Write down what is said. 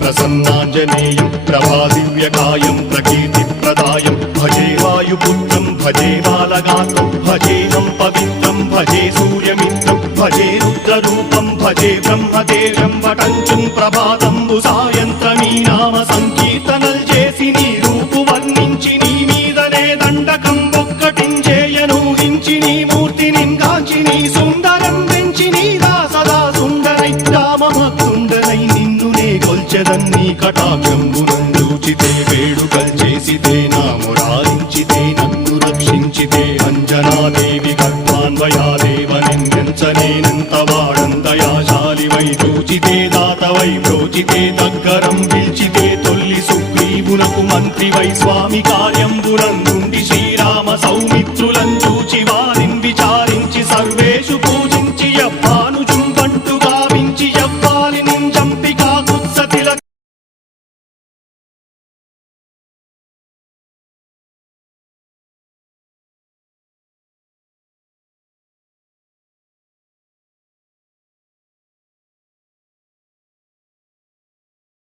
ప్రసన్నాంజనేయం ప్రభాదివ్యకాయం ప్రకీర్తిప్రదాయం భజే వాయుపుత్రం భజే బాలగాత్రం భజేహం పవిత్రం భజే సూర్యమిత్రం భజే రుద్రరూపం భజే బ్రహ్మదేవం వటంచుం ప్రభాతంబు సాయంత్రమీ నామ సంకీర్తనల్ చేసి నీ రూపు వర్ణించి నీ మీదనే దండకం ఒక్కటించేయనూహించి నీ మూర్తిని గాంచి నీ సుందరం పెంచి నీదా సదా సుందరై రామభక్తుండనై నిన్నునే కొల్చెదన్నీ కటాక్షంబునందూచితే వేడుకల్ చేసితే నా మురారించితే నన్ను రక్షించితే అంజనాదేవి గర్భాన్వయాదేవ నిందించనేనంత వాడంతయాశాలివై చూచితే దాతవై బ్రోచితే దగ్గరం పిలిచితే తొల్లి సుగ్రీవునకు మంత్రివై స్వామి కార్యంబునందుండి శ్రీరామ సౌమిత్రులం చూచి వారిని విచారి